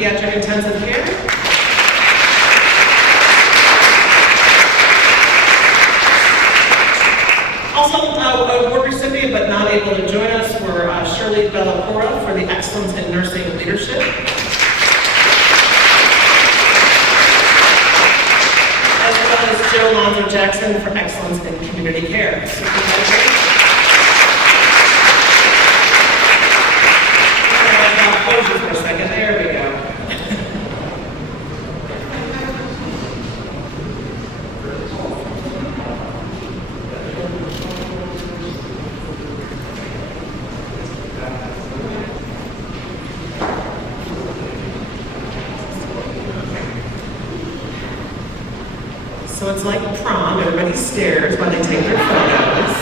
Pediatric Intensive Care. Also, award recipient but not able to join us were Shirley Bellacora for the Excellence in Nursing Leadership, as well as Joe Lonzo Jackson for Excellence in Community Care. So, hold you for a second. There we go. So it's like prom, everybody stares while they take their photos.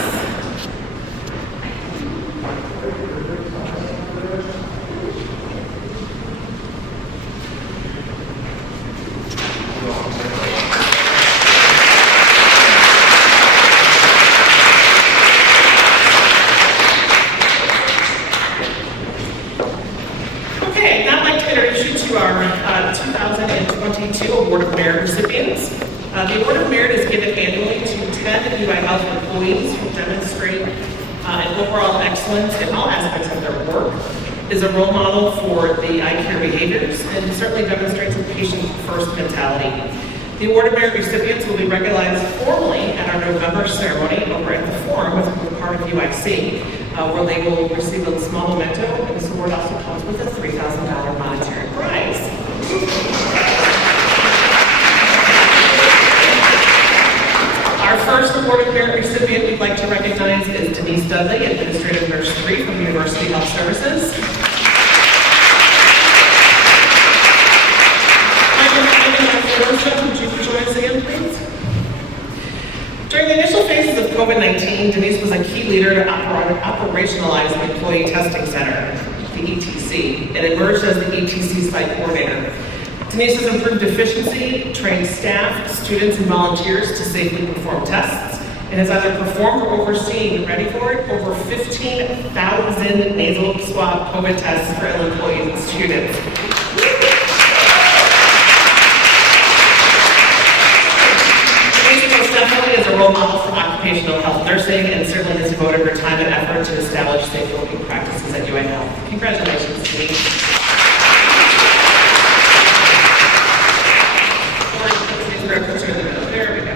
Okay, now I'd like to introduce you to our 2022 Award of Merit recipients. The Award of Merit is given annually to 10 UI Health employees who demonstrate an overall excellence in all aspects of their work, is a role model for the eye care behaviors, and certainly demonstrates a patient-first mentality. The Award of Merit recipients will be recognized formally at our November ceremony over at the Forum with part of UIC, where they will receive a small memento, and this award also comes with a $3,000 monetary prize. Our first Award of Merit recipient we'd like to recognize is Denise Dudley, Administrative Nurse 3 from University Health Services. Would you join us again, please? During the initial phases of COVID-19, Denise was a key leader to operationalize the Employee Testing Center, the ETC, and emerged as the ETC site coordinator. Denise has improved efficiency, trained staff, students, and volunteers to safely perform tests, and has either performed or overseen, ready for it, over 15,000 nasal swab COVID tests for ill employees and students. Denise most definitely is a role model for occupational health nursing, and certainly has devoted her time and effort to establish safe working practices at UI Health. Congratulations, Denise. There we go.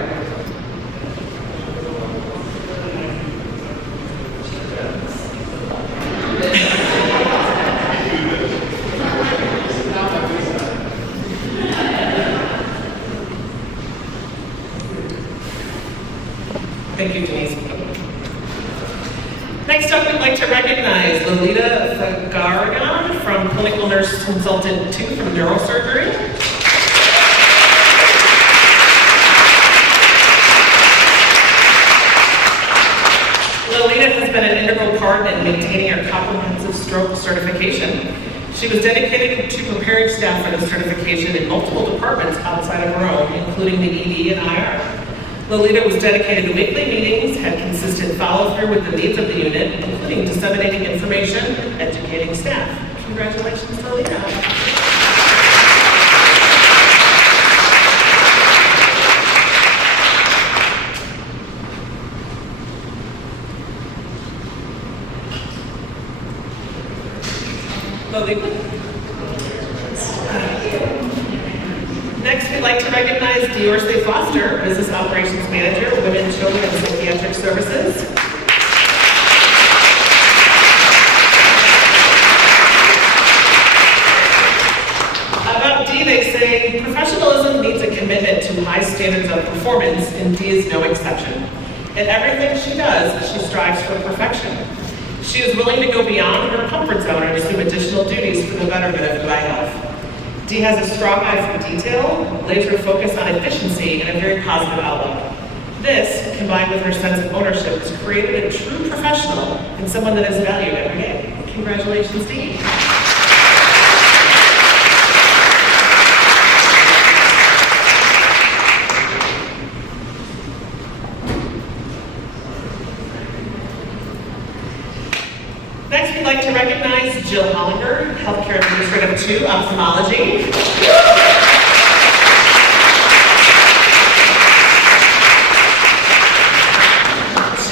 Thank you, Denise. Next up, we'd like to recognize Lolita Fagaragan from Clinical Nurse Consultant 2 from Neurosurgery. Lolita has been an integral part in maintaining our comprehensive stroke certification. She was dedicated to preparing staff for the certification in multiple departments outside of her own, including the ED and IR. Lolita was dedicated to weekly meetings, had consistent follow-through with the needs of the unit, including disseminating information, educating staff. Congratulations, Lolita. Next, we'd like to recognize Diorsley Foster, Business Operations Manager, Women, Children, and Psychiatric Services. About Dee, they say, professionalism needs a commitment to high standards of performance, and Dee is no exception. In everything she does, she strives for perfection. She is willing to go beyond her comfort zone and assume additional duties for the betterment of UI Health. Dee has a strong eye for detail, laser focus on efficiency, and a very positive outlook. This, combined with her sense of ownership, has created a true professional and someone that is valued every day. Congratulations, Dee. Next, we'd like to recognize Jill Hollinger, Healthcare Administrative 2, Ophthalmology. technology.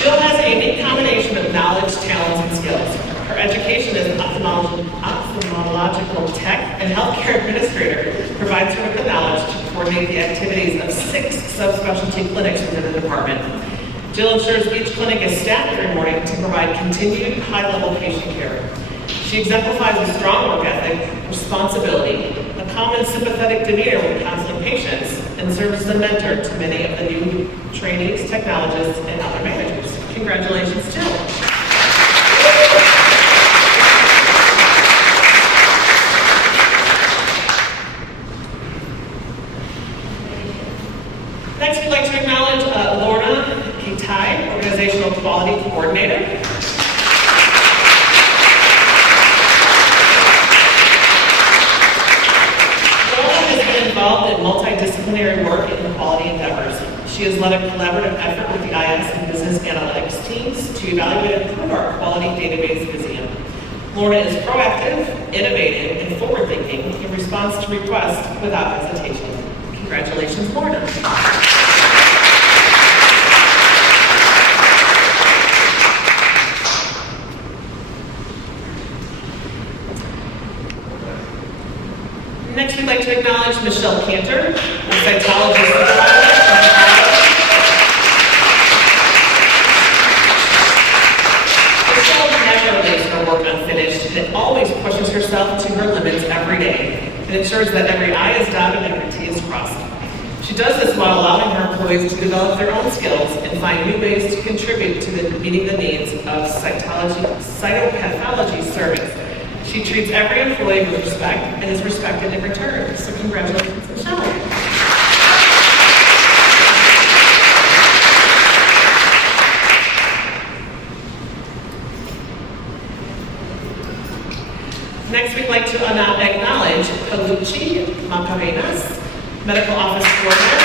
Jill has a unique combination of knowledge, talents, and skills. Her education as an ophthalmological tech and healthcare administrator provides her with the knowledge to coordinate the activities of 6 subspecialty clinics within the department. Jill ensures each clinic is staffed every morning to provide continued high-level patient care. She exemplifies a strong work ethic, responsibility, a calm and sympathetic demeanor when counseling patients, and serves as a mentor to many of the new trainees, technologists, and other managers. Congratulations, Jill. Next, we'd like to acknowledge Lorna Kitai, Organizational Quality Coordinator. Lorna has been involved in multidisciplinary work in quality endeavors. She has led a collaborative effort with the IS and business analytics teams to evaluate and improve our quality database Visium. Lorna is proactive, innovative, and forward-thinking in response to requests without hesitation. Congratulations, Lorna. Next, we'd like to acknowledge Michelle Cantor, a cytology supervisor. Michelle never leaves her work unfinished and always pushes herself to her limits every day and ensures that every I is dotted and every T is crossed. She does this while allowing her employees to develop their own skills and find new ways to contribute to meeting the needs of cytopathology service. She treats every employee with respect and is respected in return. So congratulations, Michelle. Next, we'd like to acknowledge Palucci Macarenas, Medical Office Coordinator.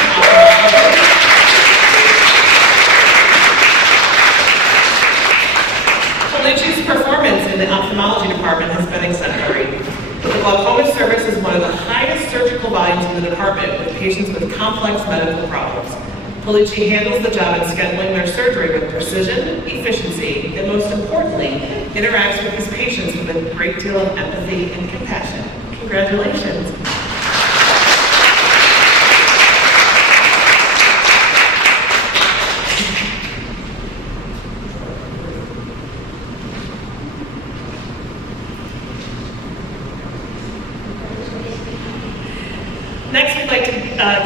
Palucci's performance in the ophthalmology department has been exemplary. The glaucoma service is one of the highest surgical volumes in the department with patients with complex medical problems. Palucci handles the job of scheduling their surgery with precision, efficiency, and most importantly, interacts with his patients with a great deal of empathy and compassion. Congratulations. Next, we'd like to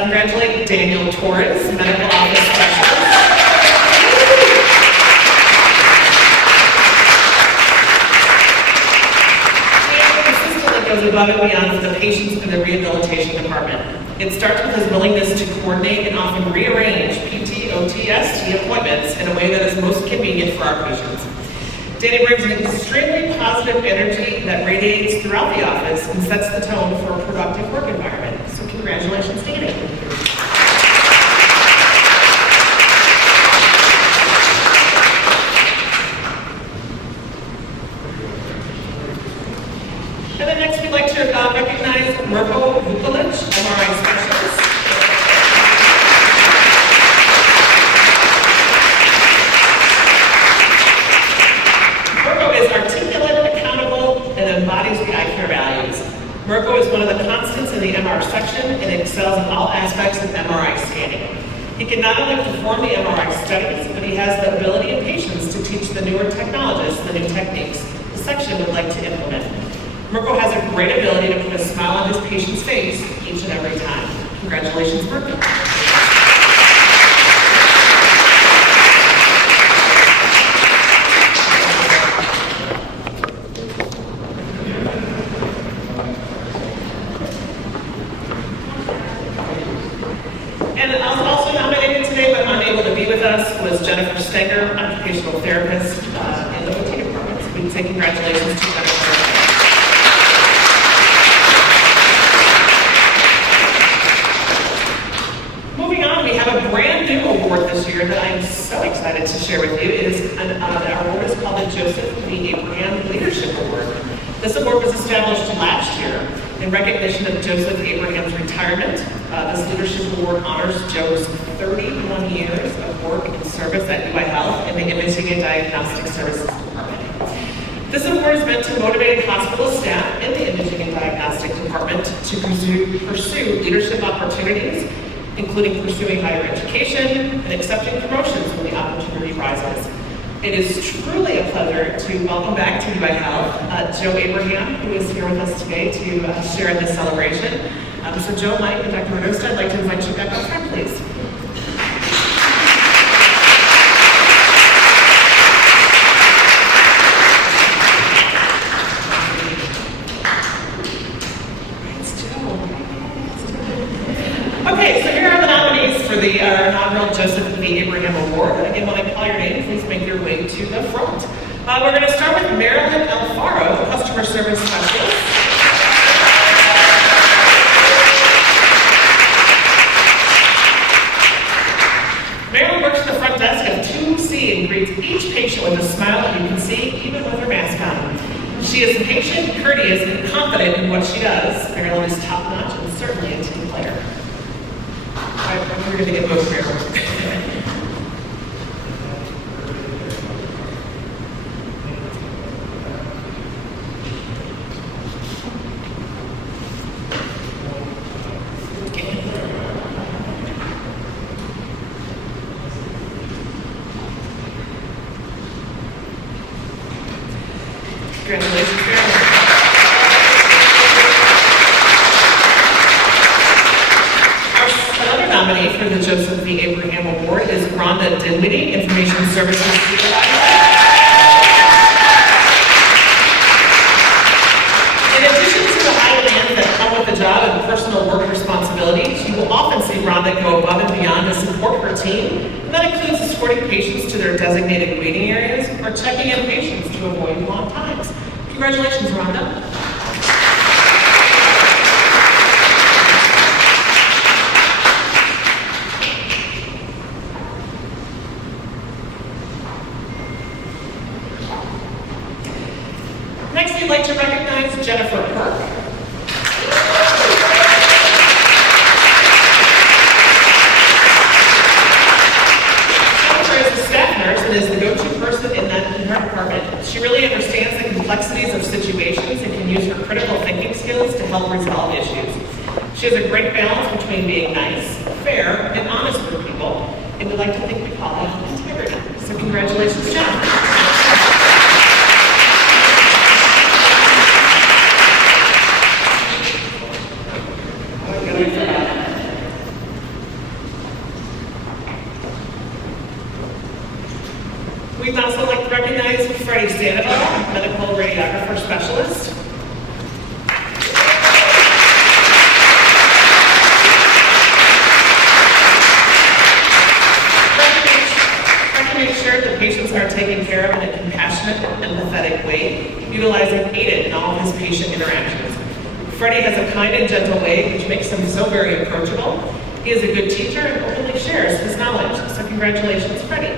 congratulate Daniel Torres, Medical Office Specialist. Daniel is an assistant that goes above and beyond for the patients in the rehabilitation department. It starts with his willingness to coordinate and often rearrange PT, OT, ST appointments in a way that is most convenient for our patients. Danny brings an extremely positive energy that radiates throughout the office and sets the tone for a productive work environment. So congratulations, Danny. And then next we'd like to recognize Mirko Vukovic, MRI specialist. Embodies the eye care values. Mirko is one of the constants in the MR section and excels in all aspects of MRI scanning. He can not only perform the MRI studies, but he has the ability and patience to teach the newer technologists the new techniques the section would like to implement. Mirko has a great ability to put a smile on his patient's face each and every time. Congratulations, Mirko. With us was Jennifer Stenger, occupational therapist in the OT department. So we can say congratulations to Jennifer. Moving on, we have a brand new award this year that I am so excited to share with you. It is the award is called the Joseph B. Abraham Leadership Award. This award was established last year in recognition of Joseph Abraham's retirement. This leadership award honors Joe's 31 years of work and service at UI Health in the Imaging and Diagnostic Services Department. This award is meant to motivate hospital staff in the Imaging and Diagnostic Department to pursue leadership opportunities, including pursuing higher education and accepting promotions when the opportunity rises. It is truly a pleasure to welcome back to UI Health Joe Abraham, who is here with us today to share in this celebration. So Joe, Mike, and Dr. Ragosta, I'd like to invite you back up front, please. Okay, so here are the nominees for the inaugural Joseph V. Abraham Award. Again, when I call your name, please make your way to the front. We're going to start with Marilyn Alfaro, Customer Service Specialist. Marilyn works at the front desk of 2C and greets each patient with a smile that you can see even with her mask on. She is patient, courteous, and confident in what she does. Marilyn is top-notch and certainly a team player. We're going to get both Marilyn. Congratulations, Marilyn. Another nominee for the Joseph V. Abraham Award is Rhonda Dinwiddie, Information Services Supervisor. In addition to the high demands that come with the job and personal work responsibilities, you will often see Rhonda go above and beyond to support her team, and that includes escorting patients to their designated waiting areas or checking in patients to avoid long times. Congratulations, Rhonda. Next, we'd like to recognize Jennifer Perk. And is the go-to person in her department. She really understands the complexities of situations and can use her critical thinking skills to help resolve issues. She has a great balance between being nice, fair, and honest with people, and we like to think we call that integrity. So congratulations, Jen. We'd also like to recognize Freddie Sandoval, Medical Radiographer Specialist. Freddie makes sure that patients are taken care of in a compassionate and empathetic way, utilizing AIDIT in all of his patient interactions. Freddie has a kind and gentle way which makes him so very approachable. He is a good teacher and openly shares his knowledge. So congratulations, Freddie.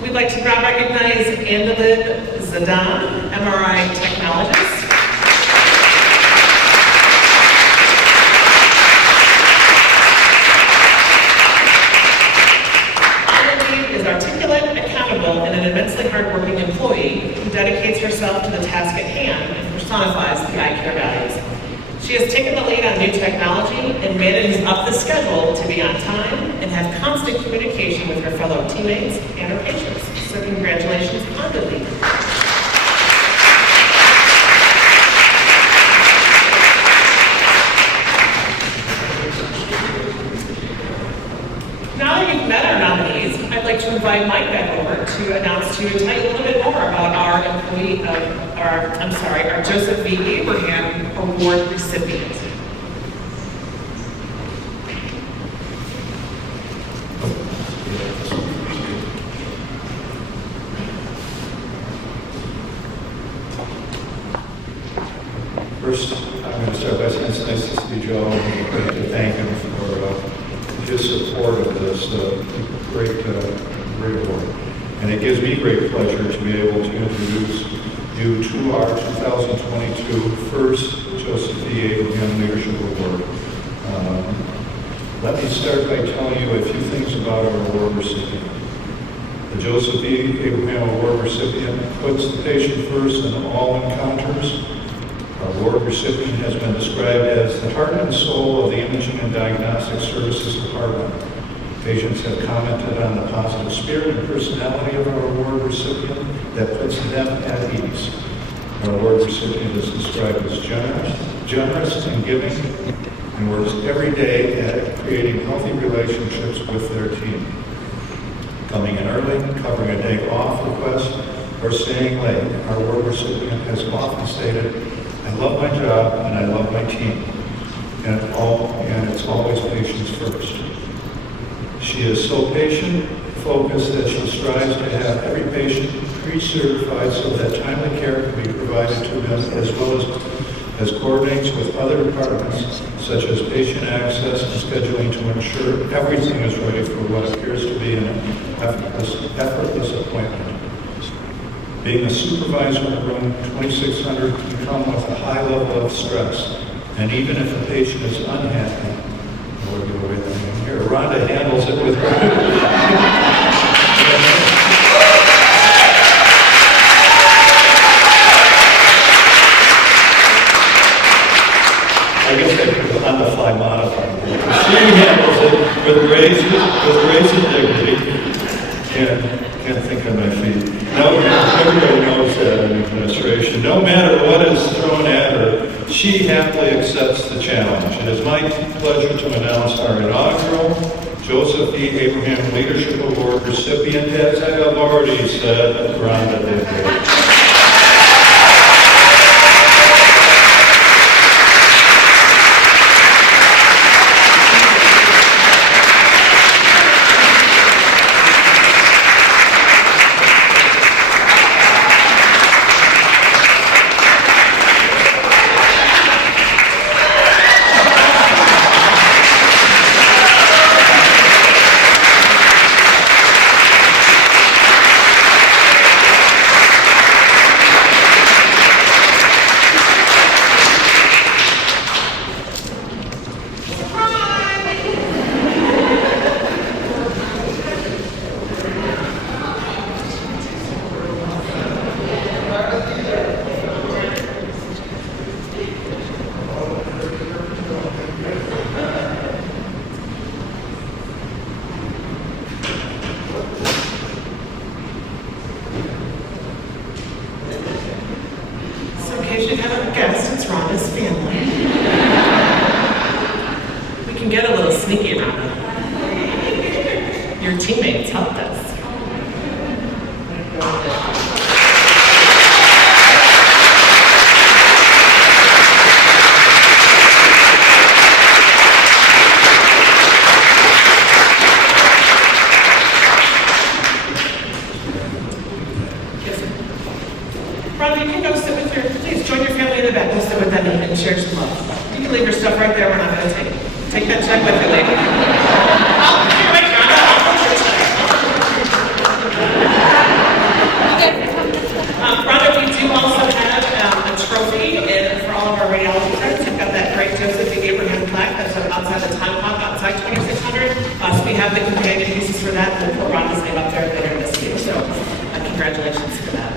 We'd like to now recognize Andalyn Zadan, MRI technologist. Andalyn is articulate, accountable, and an immensely hardworking employee who dedicates herself to the task at hand and personifies the eye care values. She has taken the lead on new technology and manages up the schedule to be on time and have constant communication with her fellow teammates and her patients. So congratulations, Andalyn. Now that you've met our nominees, I'd like to invite Mike back over to announce to you and tell you a little bit more about our Joseph V. Abraham Award recipient. First, I'm going to start by saying it's nice to see Joe, and great to thank him for his support of this great award. And it gives me great pleasure to be able to introduce you to our 2022 first Joseph E. Abraham Leadership Award. Let me start by telling you a few things about our award recipient. The Joseph E. Abraham Award recipient puts the patient first in all encounters. Our award recipient has been described as the heart and soul of the Imaging and Diagnostic Services Department. Patients have commented on the positive spirit and personality of our award recipient that puts them at ease. Our award recipient is described as generous and giving, and works every day at creating healthy relationships with their team. Coming in early, covering a day off request, or staying late, our award recipient has often stated, "I love my job and I love my team," and it's always patients first. She is so patient-focused that she strives to have every patient pre-certified so that timely care can be provided to them, as well as coordinates with other departments, such as patient access and scheduling, to ensure everything is ready for what appears to be an effortless appointment. Being a supervisor in room 2600 can come with a high level of stress, and even if a patient is unhappy, we'll give away the name here, Rhonda handles it with her. I guess I could on-the-fly modify it. She handles it with grace and dignity. Can't think on my feet. No, everybody knows that in administration. No matter what is thrown at her, she happily accepts the challenge. It is my pleasure to announce our inaugural Joseph E. Abraham Leadership Award recipient, as I have already said, Rhonda Dickey. In case you haven't guessed, it's Rhonda's family. We can get a little sneaky, Rhonda. Your teammates helped us. Rhonda, you can go sit with please join your family in the back. Go sit with them and share some love. You can leave your stuff right there. We're not going to take that check with you later. Here, wait, Rhonda. Rhonda, we do also have a trophy for all of our radiology friends. We've got that great Joseph E. Abraham plaque that's outside the time clock, outside 2600. So we have the companion pieces for that. We'll put Rhonda's name up there later this year. So congratulations for that.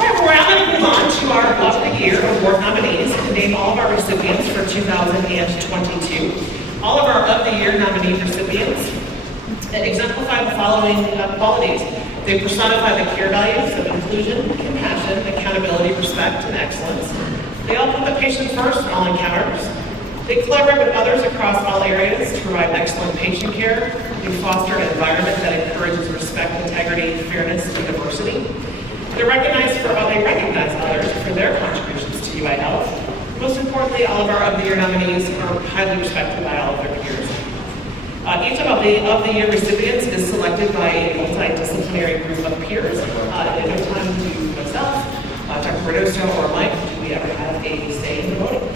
All right, we're now going to move on to our of the Year award nominees and name all of our recipients for 2022. All of our of the Year nominee recipients exemplify the following qualities. They personify the care values of inclusion, compassion, accountability, respect, and excellence. They all put the patient first in all encounters. They collaborate with others across all areas to provide excellent patient care. They foster an environment that encourages respect, integrity, fairness, and diversity. They recognize others for their contributions to UI Health. Most importantly, all of our of the Year nominees are highly respected by all of their peers. Each of the Year recipients is selected by a multidisciplinary group of peers. At no time do myself, Dr. Cardoso, or Mike do we ever have a say in the voting.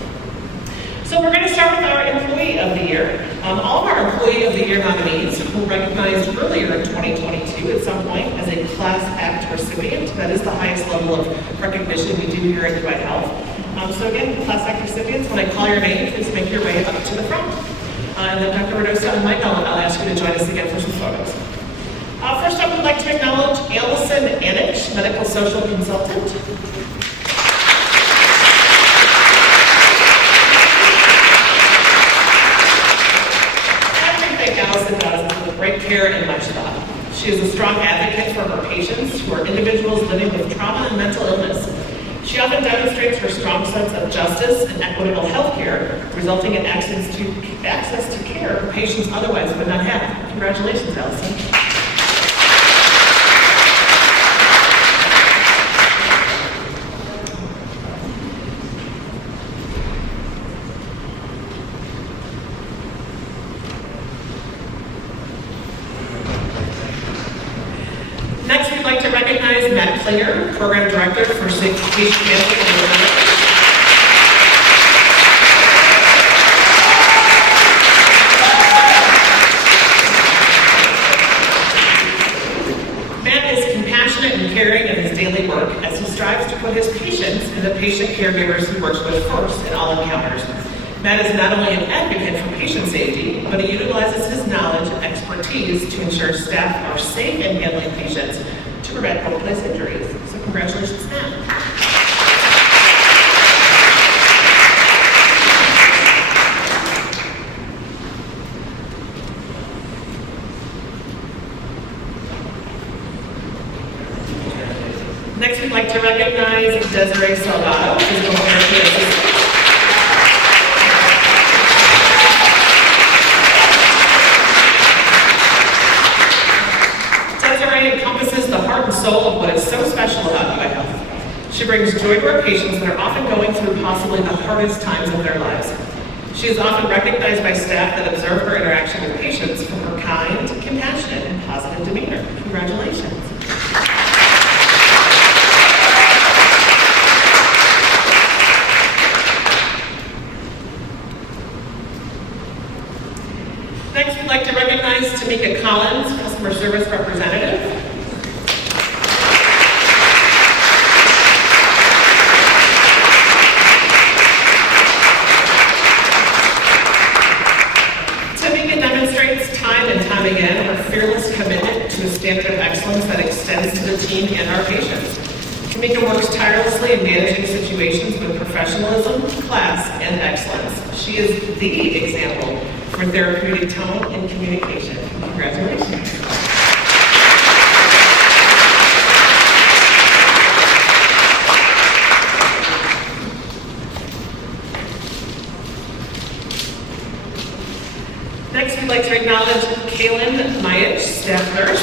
So we're going to start with our Employee of the Year. All of our Employee of the Year nominees were recognized earlier in 2022 at some point as a Class Act recipient. That is the highest level of recognition we do here at UI Health. So again, Class Act recipients, when I call your name, please make your way up to the front. And then Dr. Rodosa and Mike, I'll ask you to join us again for some photos. First up, we'd like to acknowledge Allison Anich, Medical Social Consultant. Allison does with great care and much thought. She is a strong advocate for her patients who are individuals living with trauma and mental illness. She often demonstrates her strong sense of justice and equitable health care, resulting in access to care for patients otherwise would not have. Congratulations, Allison. Next, we'd like to recognize Matt Klinger, Program Director for Patient Management and Development. Matt is compassionate and caring in his daily work as he strives to put his patients and the patient caregivers he works with first in all encounters. Matt is not only an advocate for patient safety, but he utilizes his knowledge and expertise to ensure staff are safe in handling patients to prevent workplace injuries. So congratulations, Matt. Next, we'd like to recognize Desiree Salgado, physical therapy assistant. Encompasses the heart and soul of what is so special about UI Health. She brings joy to our patients that are often going through possibly the hardest times of their lives. She is often recognized by staff that observe her interaction with patients for her kind, compassionate, and positive demeanor. Congratulations. Next, we'd like to recognize Tamika Collins, Customer Service Representative. Tamika demonstrates time and time again her fearless commitment to a standard of excellence that extends to the team and our patients. Tamika works tirelessly in managing situations with professionalism, class, and excellence. She is the example for therapeutic tone and communication. Congratulations. Next, we'd like to acknowledge Kaylin Mayich, staff nurse.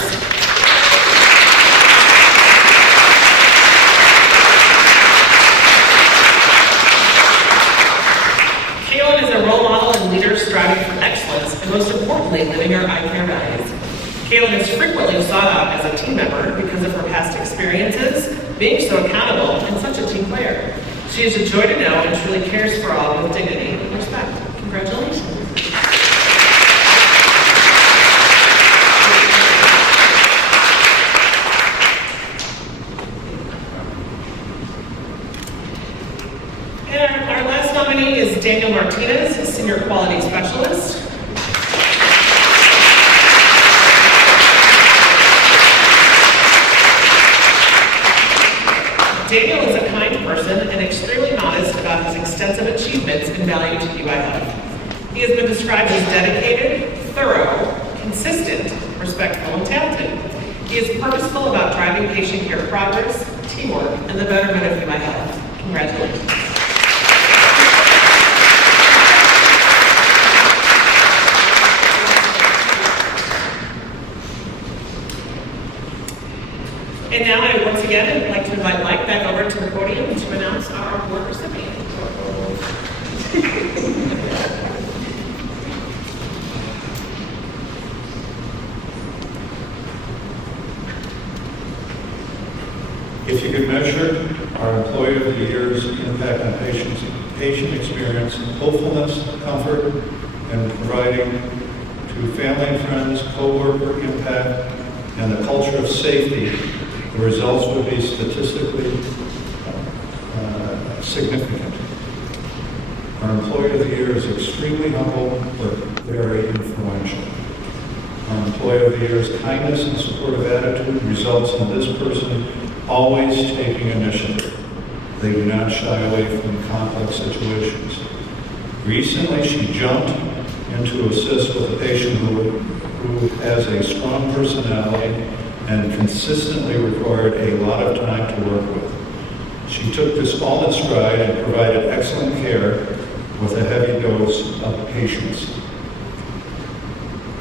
Kaylin is a role model and leader striving for excellence, and most importantly, living our iCare values. Kaylin is frequently sought out as a team member because of her past experiences, being so accountable, and such a team player. She is a joy to know and truly cares for all with dignity and respect. Congratulations. And our last nominee is Daniel Martinez, Senior Quality Specialist. Daniel is a kind person and extremely modest about his extensive achievements and value to UI Health. He has been described as dedicated, thorough, consistent, respectful, and talented. He is purposeful about driving patient care progress, teamwork, and the betterment of UI Health. Congratulations. And now I once again would like to invite Mike back over to the podium to announce our award recipient. If you could measure our Employee of the Year's impact on patients patient experience, hopefulness, comfort, and providing to family and friends, co-worker impact, and the culture of safety, the results would be statistically significant. Our Employee of the Year is extremely humble, but very influential. Our Employee of the Year's kindness and supportive attitude results in this person always taking initiative. They do not shy away from complex situations. Recently, she jumped in to assist with a patient who has a strong personality and consistently required a lot of time to work with. She took this all in stride and provided excellent care with a heavy dose of patience.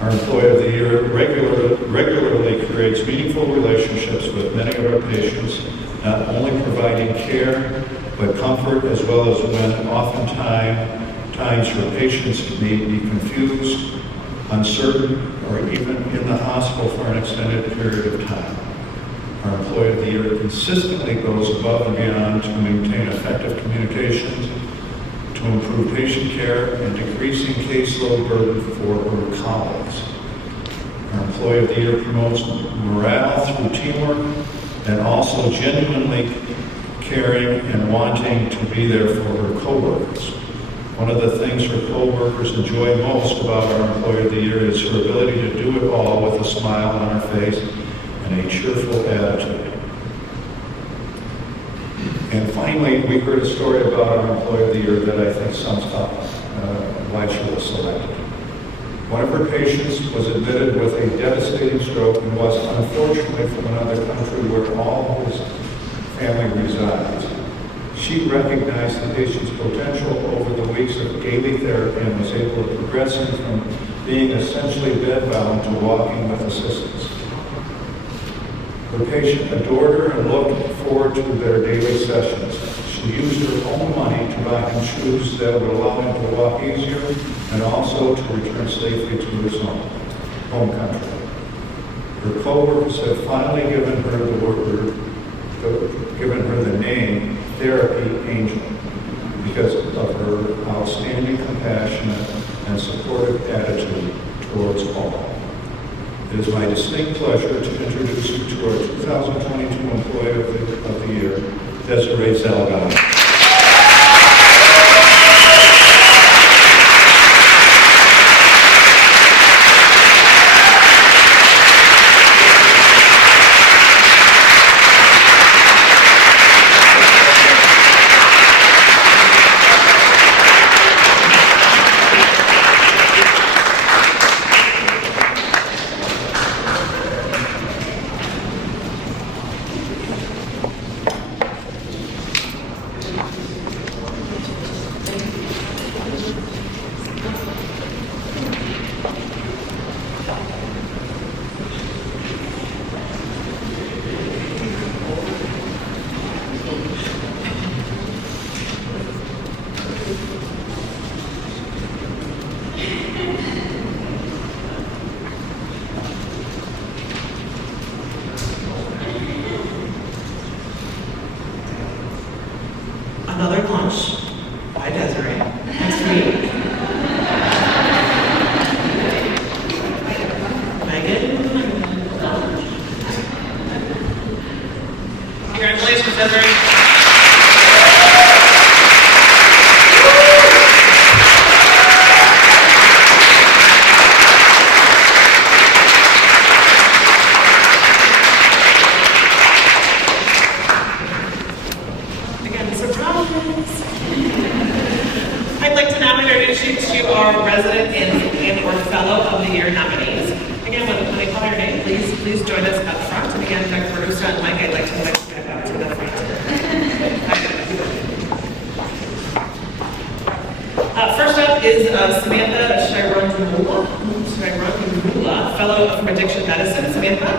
Our Employee of the Year regularly creates meaningful relationships with many of our patients, not only providing care, but comfort, as well as when oftentimes her patients may be confused, uncertain, or even in the hospital for an extended period of time. Our Employee of the Year consistently goes above and beyond to maintain effective communications, to improve patient care, and decreasing caseload burden for her colleagues. Our Employee of the Year promotes morale through teamwork and also genuinely caring and wanting to be there for her coworkers. One of the things her coworkers enjoy most about our Employee of the Year is her ability to do it all with a smile on her face and a cheerful attitude. And finally, we heard a story about our Employee of the Year that I think sums up why she was selected. One of her patients was admitted with a devastating stroke and was unfortunately from another country where all his family resides. She recognized the patient's potential over the weeks of daily therapy and was able to progress him from being essentially bedbound to walking with assistance. Her patient adored her and looked forward to their daily sessions. She used her own money to buy him shoes that would allow him to walk easier and also to return safely to his home country. Her co-workers had finally given her the name Therapy Angel because of her outstanding compassionate and supportive attitude towards all. It is my distinct pleasure to introduce you to our 2022 Employee of the Year, Desiree Zalgado. Another lunch by Desiree next week. Megan. Congratulations, Desiree. I'd like to now introduce you to our resident and/or fellow of the year nominees. Again, when I call your name, please join us up front. And again, Dr. Russo and Mike, I'd like to invite you back out to the front. First up is Samantha Chiron-Mula, fellow from Addiction Medicine. Samantha.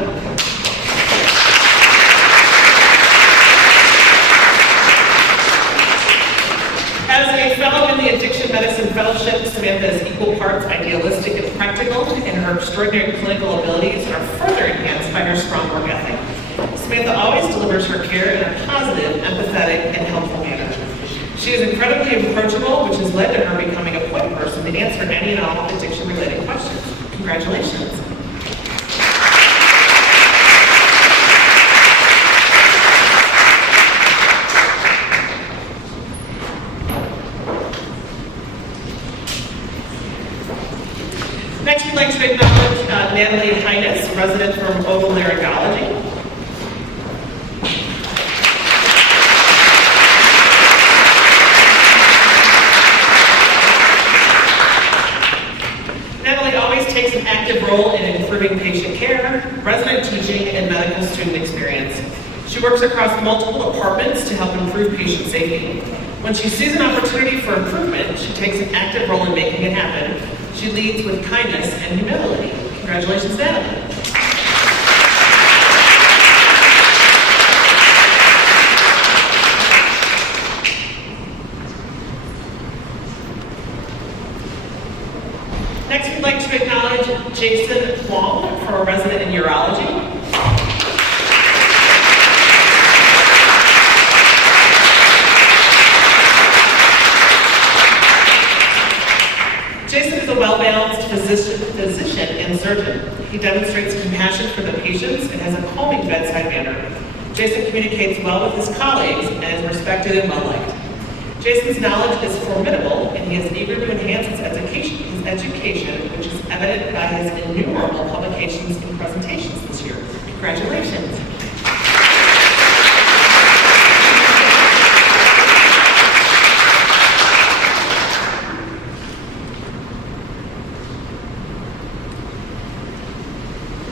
As a fellow in the Addiction Medicine Fellowship, Samantha is equal parts idealistic and practical, and her extraordinary clinical abilities are further enhanced by her strong work ethic. Samantha always delivers her care in a positive, empathetic, and helpful manner. She is incredibly approachable, which has led to her becoming a point person to answer any and all addiction-related questions. Congratulations. Next, we'd like to acknowledge Natalie Hines, resident from otolaryngology. Natalie always takes an active role in improving patient care, resident teaching, and medical student experience. She works across multiple departments to help improve patient safety. When she sees an opportunity for improvement, she takes an active role in making it happen. She leads with kindness and humility. Congratulations, Natalie. Next, we'd like to acknowledge Jason Huang for a resident in urology. Jason is a well-balanced physician and surgeon. He demonstrates compassion for the patients and has a calming bedside manner. Jason communicates well with his colleagues and is respected and well-liked. Jason's knowledge is formidable, and he is eager to enhance his education, which is evident by his innumerable publications and presentations this year. Congratulations.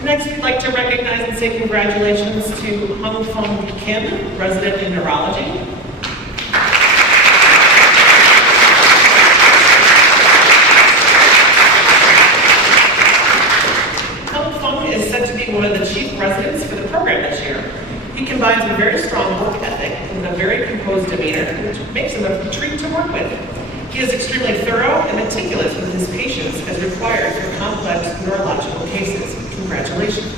Next, we'd like to recognize and say congratulations to Hung Fong Kim, resident in neurology. Hung Fong is said to be one of the chief residents for the program this year. He combines a very strong work ethic with a very composed demeanor, which makes him a treat to work with. He is extremely thorough and meticulous with his patients as required for complex neurological cases. Congratulations.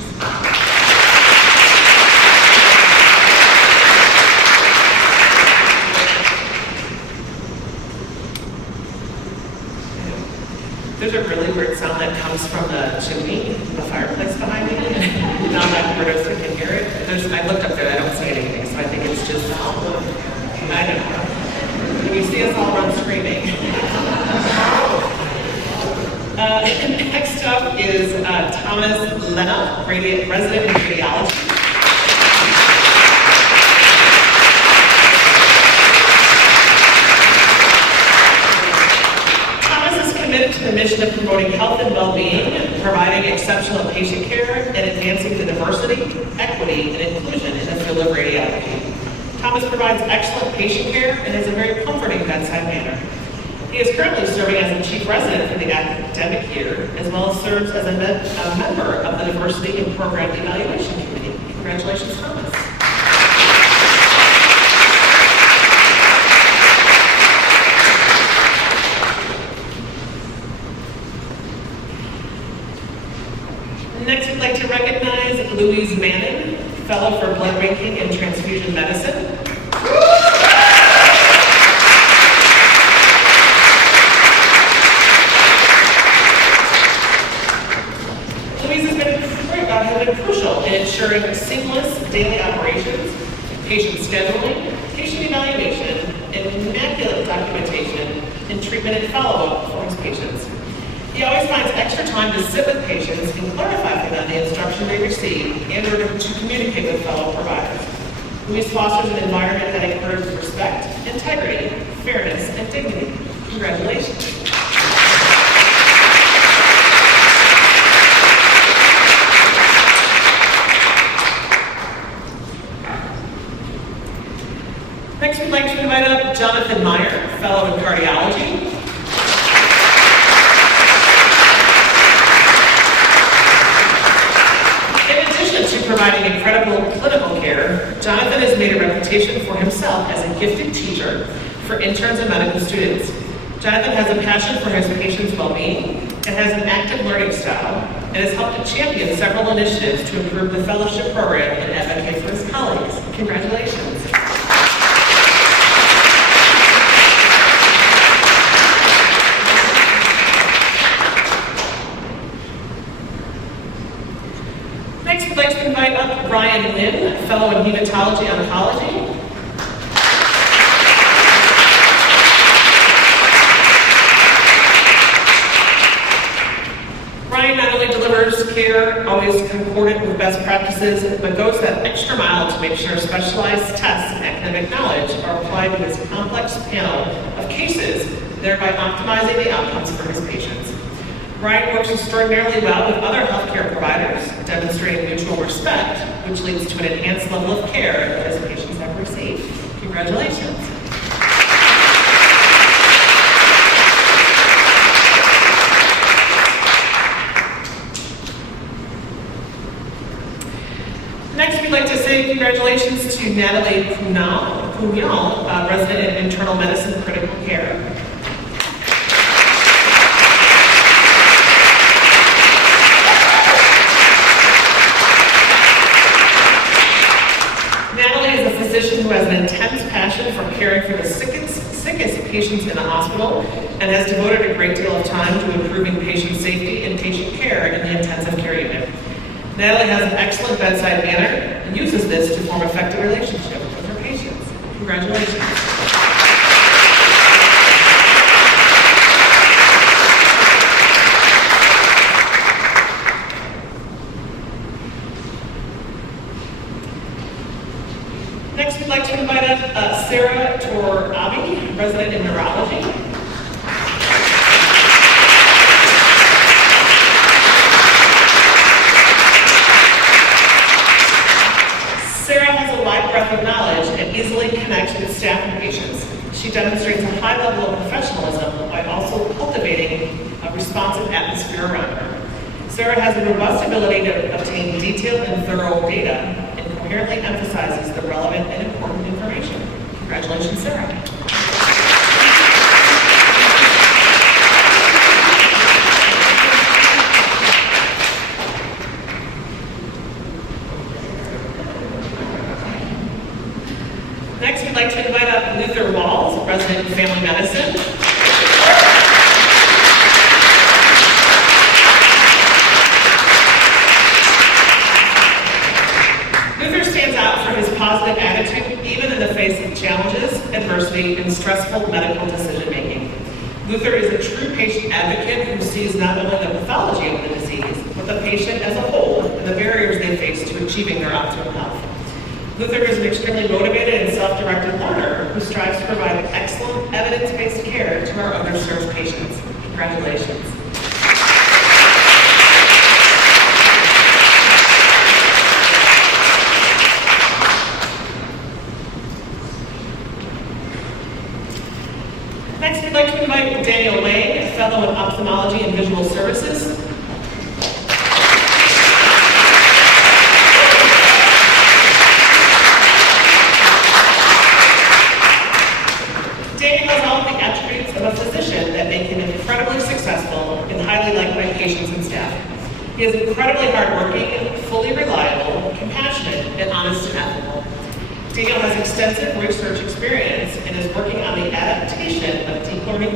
There's a really weird sound that comes from the chimney, the fireplace behind me. Now that Roberta can hear it. I looked up there, I don't see anything, so I think it's just, I don't know. When you see us all run screaming. Next up is Thomas Lena, resident in radiology. Thomas is committed to the mission of promoting health and well-being, providing exceptional patient care, and advancing the diversity, equity, and inclusion in the field of radiology. Thomas provides excellent patient care and has a very comforting bedside manner. He is currently serving as a chief resident for the academic year, as well as serves as a member of the Diversity and Program Evaluation Committee. Congratulations, Thomas. Next, we'd like to recognize Louise Manning, Fellow for Blood Banking and Transfusion Medicine. Crucial in ensuring seamless daily operations, patient scheduling, patient evaluation, and immaculate documentation in treatment and follow-up for his patients. He always finds extra time to sit with patients and clarify for them the instruction they receive in order to communicate with fellow providers. Luis fosters an environment that encourages respect, integrity, fairness, and dignity. Congratulations. Next, we'd like to invite up Jonathan Meyer, Fellow in Cardiology. In addition to providing incredible clinical care, Jonathan has made a reputation for himself as a gifted teacher for interns and medical students. Jonathan has a passion for his patients' well-being and has an active learning style and has helped to champion several initiatives to improve the fellowship program and advocate for his colleagues. Congratulations. Brian Lynn, Fellow in Hematology Oncology. Brian not only delivers care always concordant with best practices, but goes that extra mile to make sure specialized tests and academic knowledge are applied to his complex panel of cases, thereby optimizing the outcomes for his patients. Brian works extraordinarily well with other healthcare providers, demonstrating mutual respect, which leads to an enhanced level of care that his patients have received. Congratulations. Next, we'd like to say congratulations to Natalie Pugnal, resident in internal medicine critical care. Natalie is a physician who has an intense passion for caring for the sickest patients in the hospital and has devoted a great deal of time to improving patient safety and patient care in the intensive care unit. Natalie has an excellent bedside manner and uses this to form effective relationship with her patients. Congratulations. Next, we'd like to invite up Sarah Torabi, resident in neurology. Sarah has a wide breadth of knowledge and easily connects with staff and patients. She demonstrates a high level of professionalism while also cultivating a responsive atmosphere around her. Sarah has a robust ability to obtain detailed and thorough data and coherently emphasizes the relevant and important information. Congratulations, Sarah. Next, we'd like to invite up Luther Walls, resident in family medicine. Luther stands out for his positive attitude, even in the face of challenges, adversity, and stressful medical decision-making. Luther is a true patient advocate who sees not only the pathology of the disease, but the patient as a whole and the barriers they face to achieving their optimal health. Luther is an extremely motivated and self-directed learner who strives to provide excellent evidence-based care to our underserved patients. Congratulations. Next, we'd like to invite Daniel Wang, a fellow in ophthalmology and visual services. Daniel has all of the attributes of a physician that make him incredibly successful and highly liked by patients and staff. He is incredibly hardworking, fully reliable, compassionate, and honest and ethical. Daniel has extensive research experience and is working on the adaptation of deep learning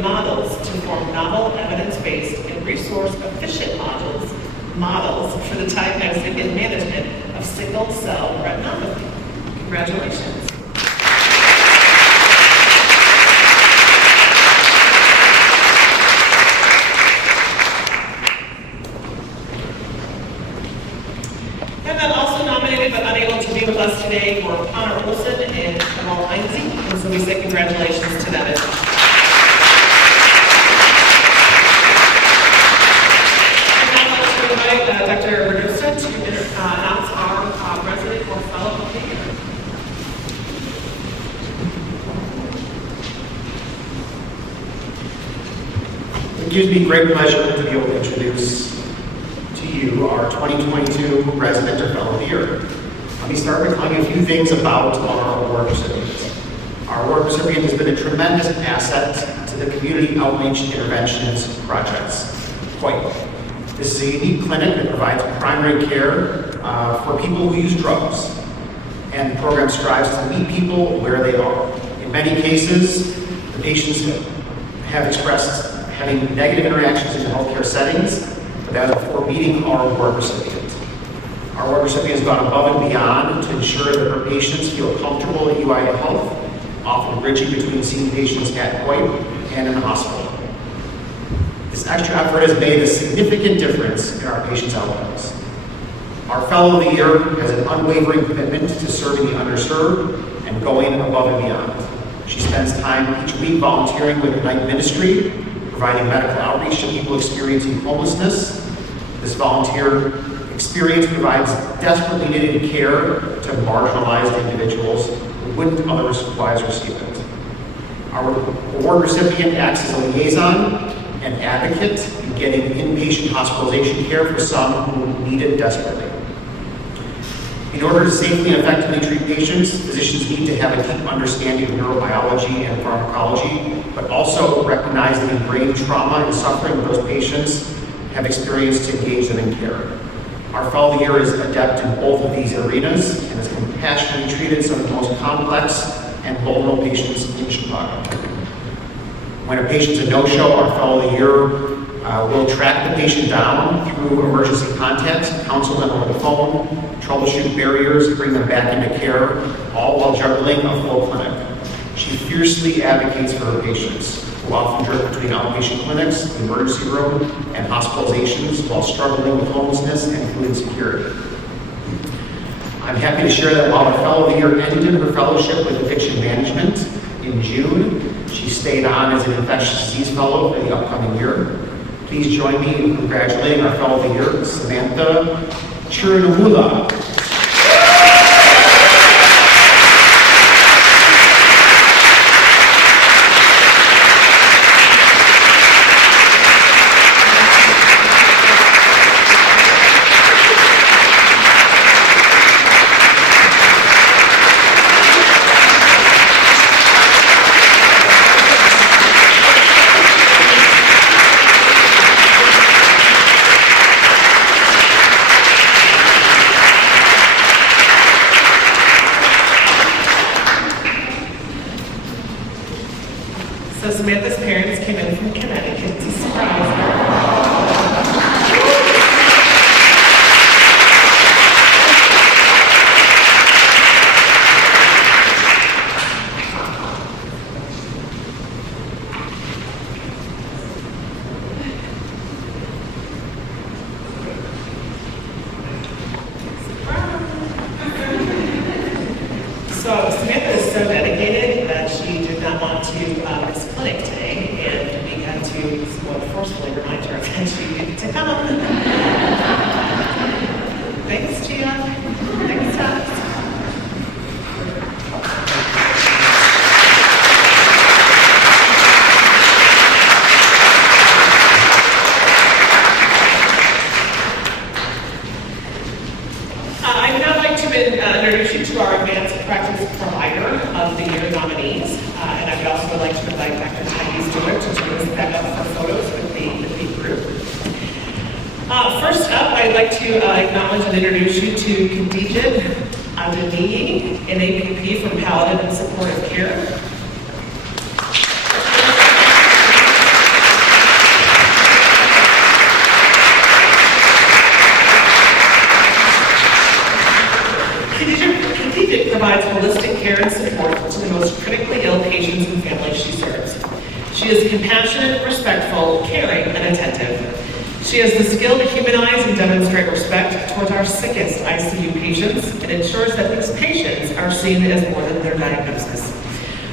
models to form novel evidence-based and resource-efficient models for the diagnostic and management of sickle cell retinopathy. Congratulations. And then also nominated but unable to be with us today were Connor Olson and Kamal Lindsay. And so we say congratulations to them as well. And now I'd like to invite Dr. Radusta to announce our resident or fellow of the year. It gives me great pleasure to be able to introduce to you our 2022 Resident or Fellow of the Year. Let me start by telling you a few things about our award recipient. Our award recipient has been a tremendous asset to the community outreach interventions projects. This is a unique clinic that provides primary care for people who use drugs. And the program strives to meet people where they are. In many cases, the patients have expressed having negative interactions in healthcare settings, but that is before meeting our award recipient. Our award recipient has gone above and beyond to ensure that her patients feel comfortable at UI Health, often bridging between seeing patients at Hoyt and in the hospital. This extra effort has made a significant difference in our patients' outcomes. Our Fellow of the Year has an unwavering commitment to serving the underserved and going above and beyond. She spends time each week volunteering with the Night Ministry, providing medical outreach to people experiencing homelessness. This volunteer experience provides desperately needed care to marginalized individuals who wouldn't otherwise receive it. Our award recipient acts as a liaison and advocate in getting inpatient hospitalization care for some who need it desperately. In order to safely and effectively treat patients, physicians need to have a deep understanding of neurobiology and pharmacology, but also recognize the ingrained trauma and suffering of those patients have experienced to engage them in care. Our Fellow of the Year is adept in both of these arenas and has compassionately treated some of the most complex and vulnerable patients in Chicago. When a patient's a no-show, our Fellow of the Year will track the patient down through emergency contact, counsel them over the phone, troubleshoot barriers, bring them back into care, all while juggling a full clinic. She fiercely advocates for her patients, who often drift between outpatient clinics, the emergency room, and hospitalizations while struggling with homelessness and food insecurity. I'm happy to share that while our Fellow of the Year ended her fellowship with addiction management in June, she stayed on as an infectious disease fellow for the upcoming year. Please join me in congratulating our Fellow of the Year, Samantha Chirunamula. So Samantha's parents came in from Connecticut to surprise her. So Samantha is so dedicated that she did not want to miss clinic today, and we had to somewhat forcefully remind her that she needed to come. Thanks, Gia. Thanks, Thomas. I would now like to introduce you to our Advanced Practice Provider of the Year nominees. And I would also like to invite Dr. Heidi Stewart to join us back up for photos with the group. First up, I'd like to acknowledge and introduce you to Khadija Adeniyi, an APP from Palliative and Supportive Care. Khadija provides holistic care and support to the most critically ill patients and families she serves. She is compassionate, respectful, caring, and attentive. She has the skill to humanize and demonstrate respect towards our sickest ICU patients and ensures that these patients are seen as more than their diagnosis.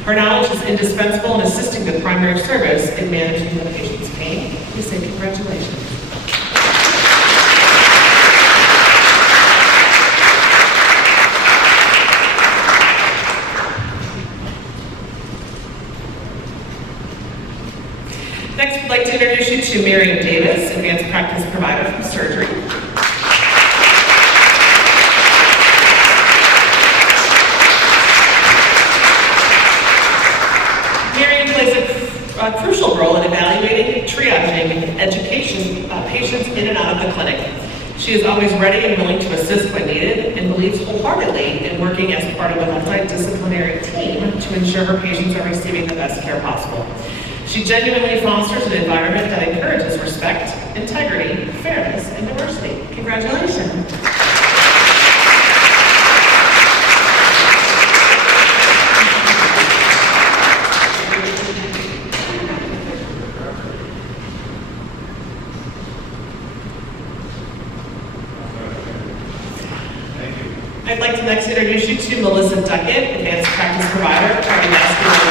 Her knowledge is indispensable in assisting the primary service in managing the patient's pain. We say congratulations. Next, I'd like to introduce you to Miriam Davis, Advanced Practice Provider from Surgery. Miriam plays a crucial role in evaluating, triaging, and education patients in and out of the clinic. She is always ready and willing to assist when needed and believes wholeheartedly in working as part of a multidisciplinary team to ensure her patients are receiving the best care possible. She genuinely fosters an environment that encourages respect, integrity, fairness, and diversity. Congratulations. I'd like to next introduce you to Melissa Duckett, Advanced Practice Provider, Cardiovascular.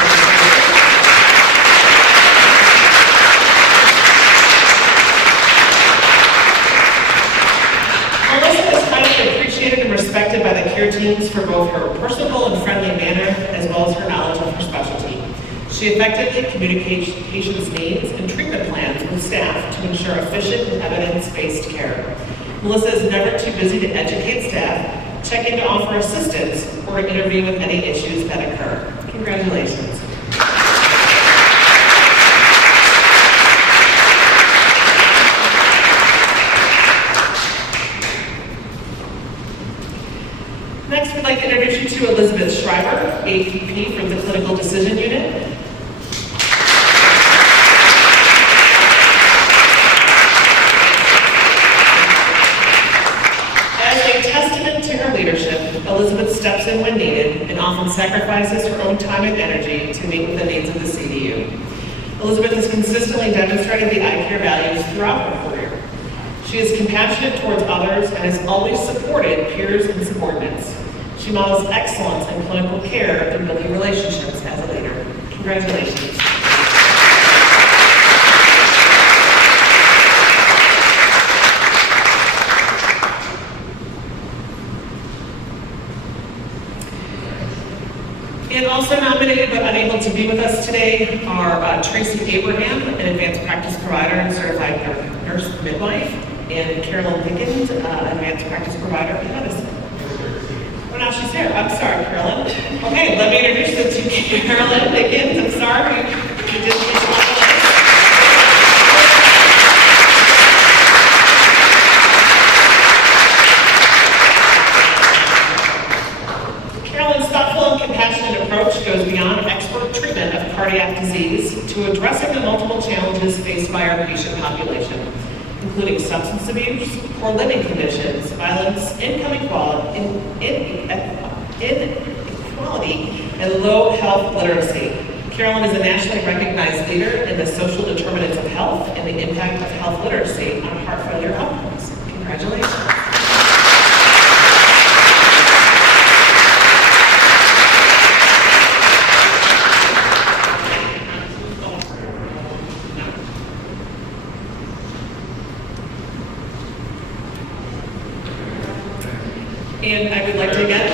Melissa is highly appreciated and respected by the care teams for both her personable and friendly manner, as well as her knowledge of her specialty. She effectively communicates patients' needs and treatment plans with staff to ensure efficient and evidence-based care. Melissa is never too busy to educate staff, check in to offer assistance, or to intervene with any issues that occur. Congratulations. Next, we'd like to introduce you to Elizabeth Schreiber, APP from the Clinical Decision Unit. Elizabeth steps in when needed and often sacrifices her own time and energy to meet with the needs of the CDU. Elizabeth has consistently demonstrated the eye care values throughout her career. She is compassionate towards others and has always supported peers and subordinates. She models excellence in clinical care and building relationships as a leader. Congratulations. And also nominated but unable to be with us today are Tracy Abraham, an advanced practice provider and certified nurse midwife, and Carolyn Pickens, advanced practice provider in medicine. Oh, now she's here. I'm sorry, Carolyn. Okay, let me introduce you to Carolyn Pickens. I'm sorry. You didn't get you on the list. Approach goes beyond expert treatment of cardiac disease to addressing the multiple challenges faced by our patient population, including substance abuse, poor living conditions, violence, income inequality, and low health literacy. Carolyn is a nationally recognized leader in the social determinants of health and the impact of health literacy on heart failure outcomes. Congratulations. And I would like to again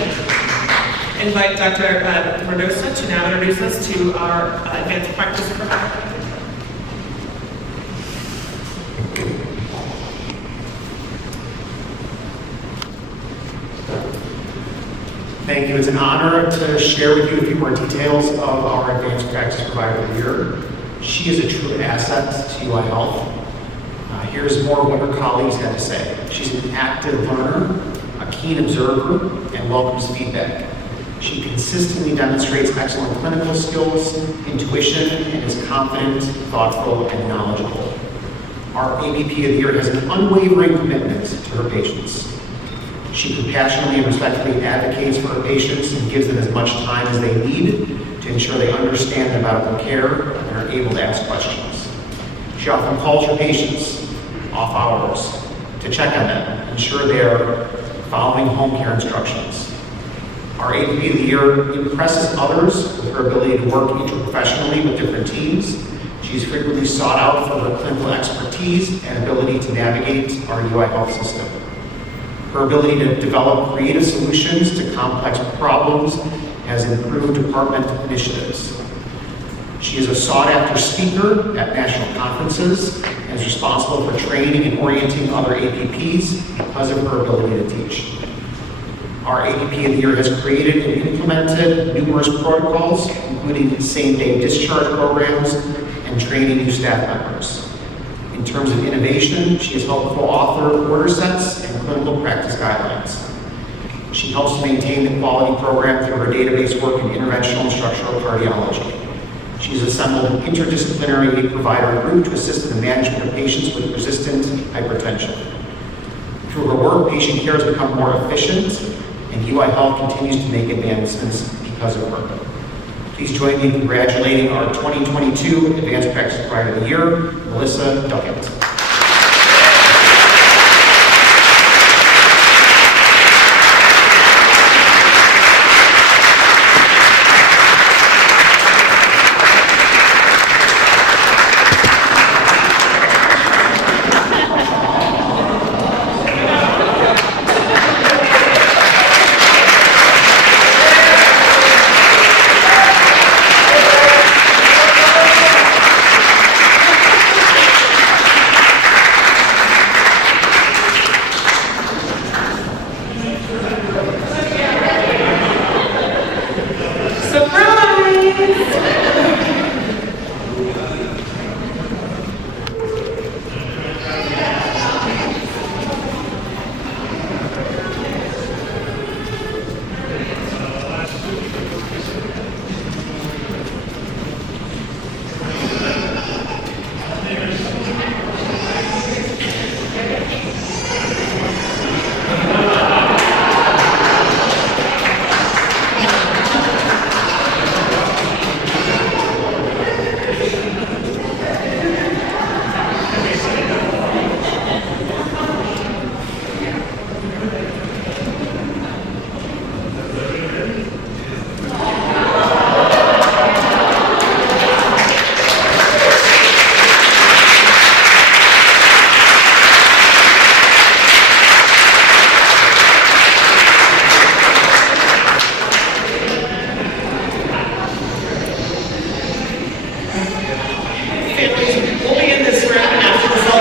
invite Dr. Mendoza to now introduce us to our advanced practice provider. Thank you. It's an honor to share with you a few more details of our advanced practice provider of the year. She is a true asset to UI Health. Here's more of what her colleagues had to say. She's an active learner, a keen observer, and welcomes feedback. She consistently demonstrates excellent clinical skills, intuition, and is confident, thoughtful, and knowledgeable. Our APP of the year has an unwavering commitment to her patients. She compassionately and respectfully advocates for her patients and gives them as much time as they need to ensure they understand the medical care and are able to ask questions. She often calls her patients off hours to check on them, ensure they are following home care instructions. Our APP of the year impresses others with her ability to work interprofessionally with different teams. She's frequently sought out for her clinical expertise and ability to navigate our UI Health system. Her ability to develop creative solutions to complex problems has improved department initiatives. She is a sought-after speaker at national conferences and is responsible for training and orienting other APPs because of her ability to teach. Our APP of the year has created and implemented numerous protocols, including same-day discharge programs and training new staff members. In terms of innovation, she has helped co-author order sets and clinical practice guidelines. She helps to maintain the quality program through her database work in interventional and structural cardiology. She's assembled an interdisciplinary provider group to assist in the management of patients with resistant hypertension. Through her work, patient care has become more efficient, and UI Health continues to make advancements because of her. Please join me in congratulating our 2022 Advanced Practice Provider of the Year, Melissa Duckett.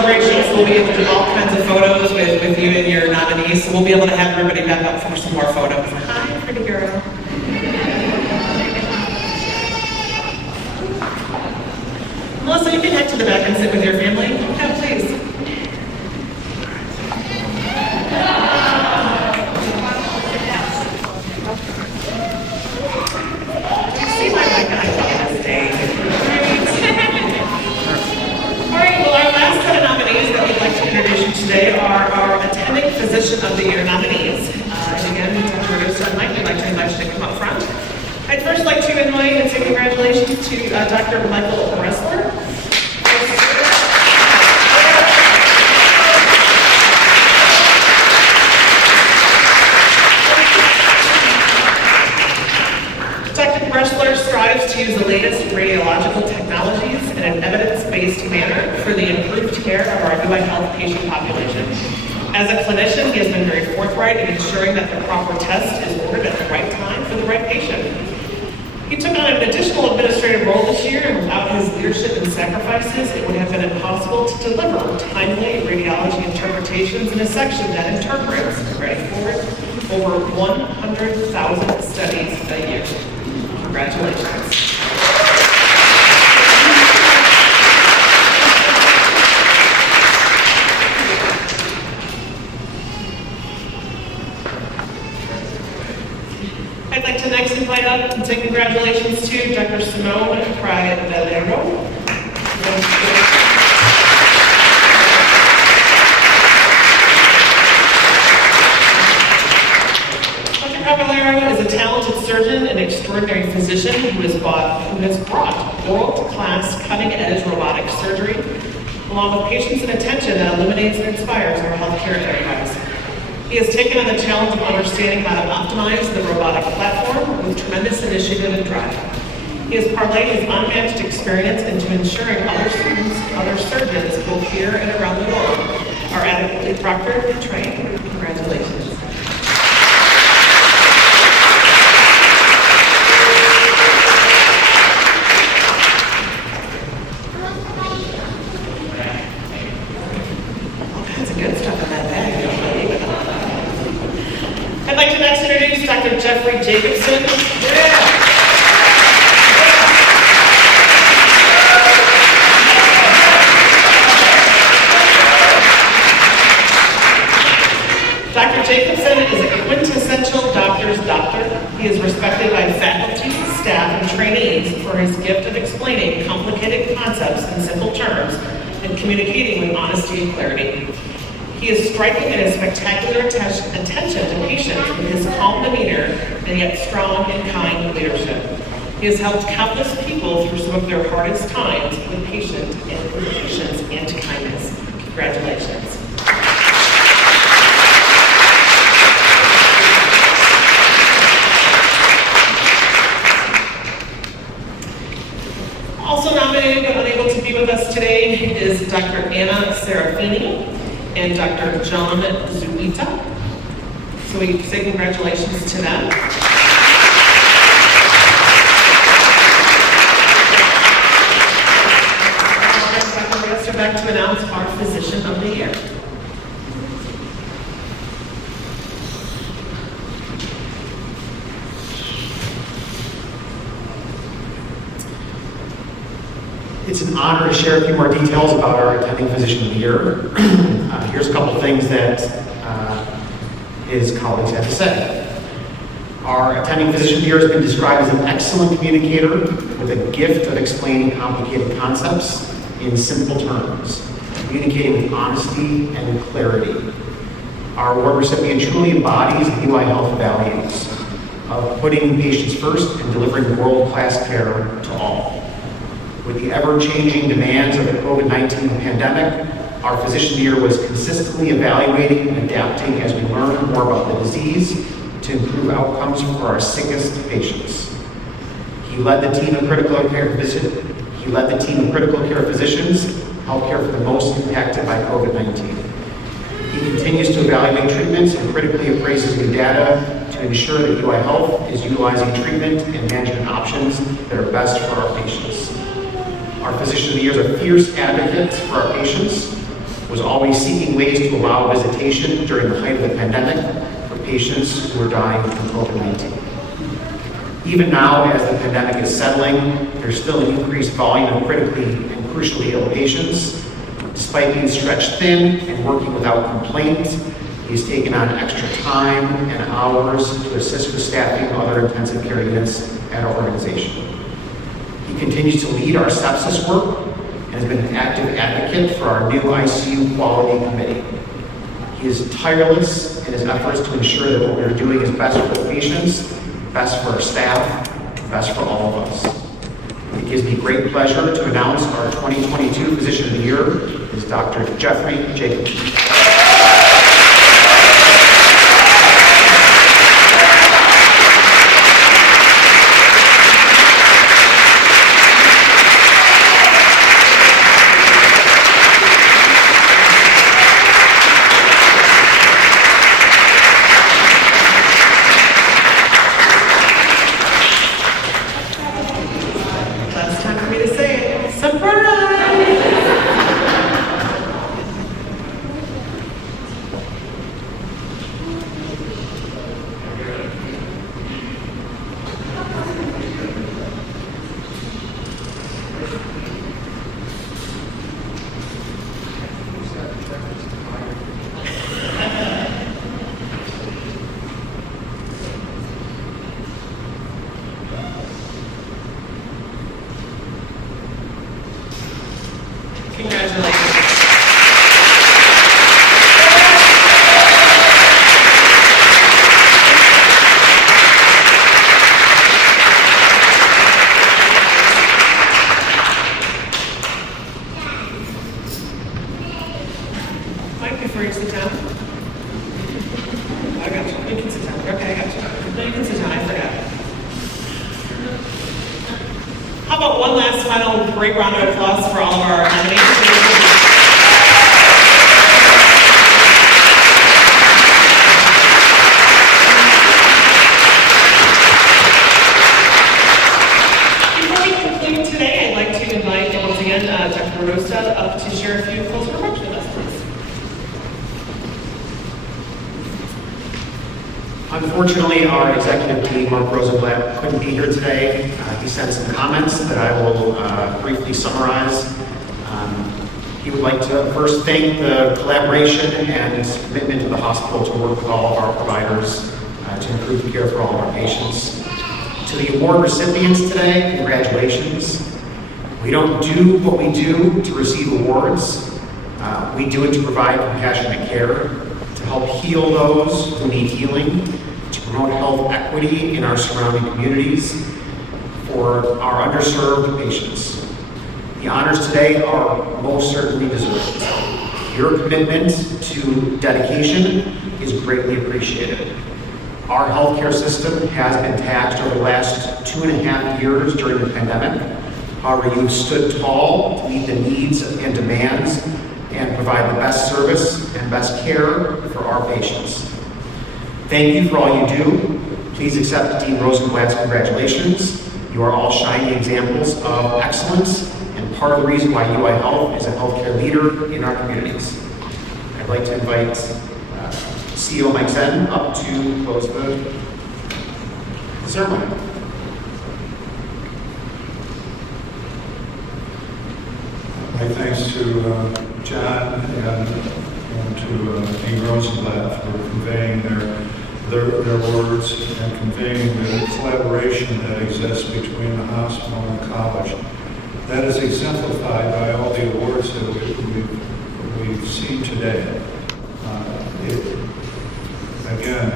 celebration, so we'll be able to do all kinds of photos with you and your nominees. So we'll be able to have everybody back up for some more photos. Hi, pretty girl. Melissa, you can head to the back and sit with your family. Yeah, please. See my mic on this day. All right, well, our last set of nominees that we'd like to introduce you today are our attending physician of the year nominees. And again, Dr. Rosa and Mike, we'd like to invite you to come up front. I'd first like to invite and say congratulations to Dr. Michael Ressler. Dr. Ressler strives to use the latest radiological technologies in an evidence-based manner for the improved care of our UI Health patient population. As a clinician, he has been very forthright in ensuring that the proper test is ordered at the right time for the right patient. He took on an additional administrative role this year, and without his leadership and sacrifices, it would have been impossible to deliver timely radiology interpretations in a section that interprets, ready for it, over 100,000 studies a year. Congratulations. I'd like to next invite up and say congratulations to Dr. Simone Cry-Valero. Dr. Cry-Valero is a talented surgeon and extraordinary physician who has brought world-class cutting-edge robotic surgery, along with patience and attention that illuminates and inspires our healthcare enterprise. He has taken on the challenge of understanding how to optimize the robotic platform with tremendous initiative and drive. He has parlayed his unmatched experience into ensuring other students, other surgeons, both here and around the world, are adequately proctored and trained. Congratulations. All kinds of good stuff in that bag. I'd like to next introduce Dr. Jeffrey Jacobson. Dr. Jacobson is a quintessential doctor's doctor. He is respected by faculty, staff, and trainees for his gift of explaining complicated concepts in simple terms and communicating with honesty and clarity. He is striking in his spectacular attention to patients with his calm demeanor and yet strong and kind leadership. He has helped countless people through some of their hardest times with patience and kindness. Congratulations. Also nominated but unable to be with us today is Dr. Anna Serafini and Dr. John Zuita. So we say congratulations to them. Dr. Rester back to announce our Physician of the Year. It's an honor to share a few more details about our attending physician of the year. Here's a couple things that his colleagues have to say. Our attending physician of the year has been described as an excellent communicator with a gift of explaining complicated concepts in simple terms, communicating with honesty and clarity. Our award recipient truly embodies the UI Health values of putting patients first and delivering world-class care to all. With the ever-changing demands of the COVID-19 pandemic, our physician of the year was consistently evaluating and adapting as we learn more about the disease to improve outcomes for our sickest patients. He led the team of critical care physicians, healthcare for the most impacted by COVID-19. He continues to evaluate treatments and critically appraises new data to ensure that UI Health is utilizing treatment and management options that are best for our patients. Our physician of the year is a fierce advocate for our patients, was always seeking ways to allow visitation during the height of the pandemic for patients who were dying from COVID-19. Even now, as the pandemic is settling, there's still an increased volume of critically and crucially ill patients. Despite being stretched thin and working without complaint, he's taken on extra time and hours to assist with staffing other intensive care units at our organization. He continues to lead our sepsis work and has been an active advocate for our new ICU Quality Committee. He is tireless in his efforts to ensure that what we are doing is best for the patients, best for our staff, best for all of us. It gives me great pleasure to announce our 2022 Physician of the Year is Dr. Jeffrey Jacobs. Last time for me to say it. Surprise! Congratulations. Mike, before you sit down. I got you. You can sit down. Okay, I got you. No, you can sit down. I forgot. How about one last final great round of applause for all of our nominees? Before we conclude today, I'd like to invite once again Dr. Rosa up to share a few closing remarks with us, please. Unfortunately, our executive team, Mark Rosenblatt, couldn't be here today. He sent some comments that I will briefly summarize. He would like to first thank the collaboration and commitment of the hospital to work with all of our providers to improve care for all of our patients. To the award recipients today, congratulations. We don't do what we do to receive awards. We do it to provide compassionate care, to help heal those who need healing, to promote health equity in our surrounding communities, for our underserved patients. The honors today are most certainly deserved. Your commitment to dedication is greatly appreciated. Our healthcare system has been taxed over the last 2.5 years during the pandemic. However, you've stood tall to meet the needs and demands and provide the best service and best care for our patients. Thank you for all you do. Please accept Dean Rosenblatt's congratulations. You are all shining examples of excellence and part of the reason why UI Health is a healthcare leader in our communities. I'd like to invite CEO Mike Zen up to close the ceremony. My thanks to John and to Dean Rosenblatt for conveying their words and conveying the collaboration that exists between the hospital and the college. That is exemplified by all the awards that we've seen today. Again,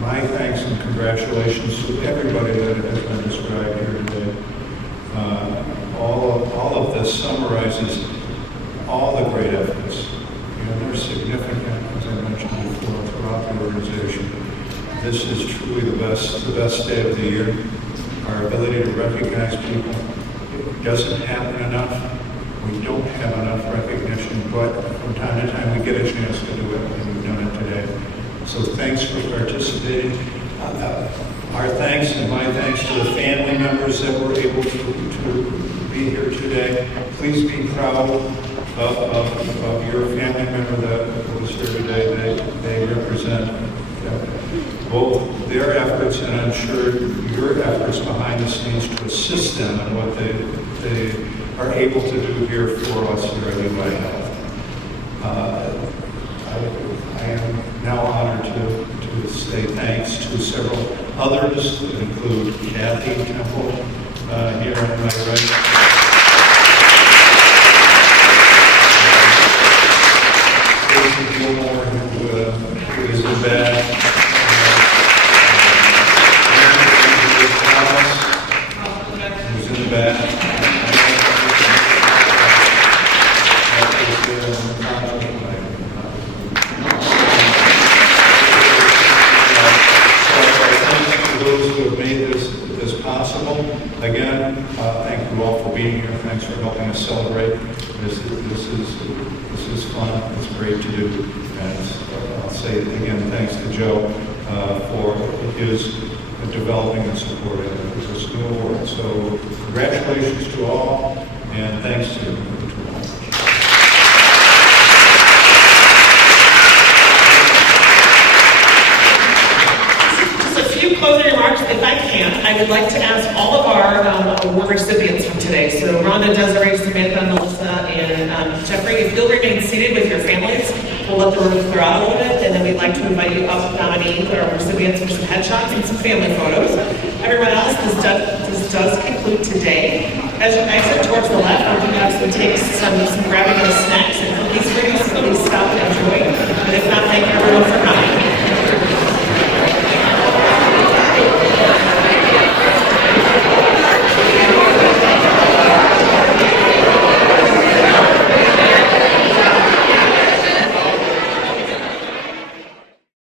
my thanks and congratulations to everybody that has been described here today. All of this summarizes all the great efforts. They're significant, as I mentioned before, throughout the organization. This is truly the best day of the year. Our ability to recognize people, it doesn't happen enough. We don't have enough recognition, but from time to time we get a chance to do it, and we've done it today. So thanks for participating. Our thanks and my thanks to the family members that were able to be here today. Please be proud of your family member that was here today. They represent both their efforts and I'm sure your efforts behind the scenes to assist them in what they are able to do here for us here at UI Health. I am now honored to say thanks to several others that include Kathy Temple here on my right. Gilmore, who is in the back. Thomas, who's in the back. Those who have made this possible. Again, thank you all for being here. Thanks for helping us celebrate. This is fun. It's great to do. And I'll say again, thanks to Joe for his developing and supporting this new award. So congratulations to all, and thanks to all. Closing remarks, if I can, I would like to ask all of our award recipients from today, so Rhonda, Desiree, Samantha, Melissa, and Jeffrey, if you'll remain seated with your families, we'll let the room clear out a little bit, and then we'd like to invite you up, nominees, or recipients, for some headshots and some family photos. Everyone else, this does conclude today. As you exit towards the left, we'll do have to take some grabbing of snacks and cookies for you, so please stop and enjoy. And if not, thank you everyone for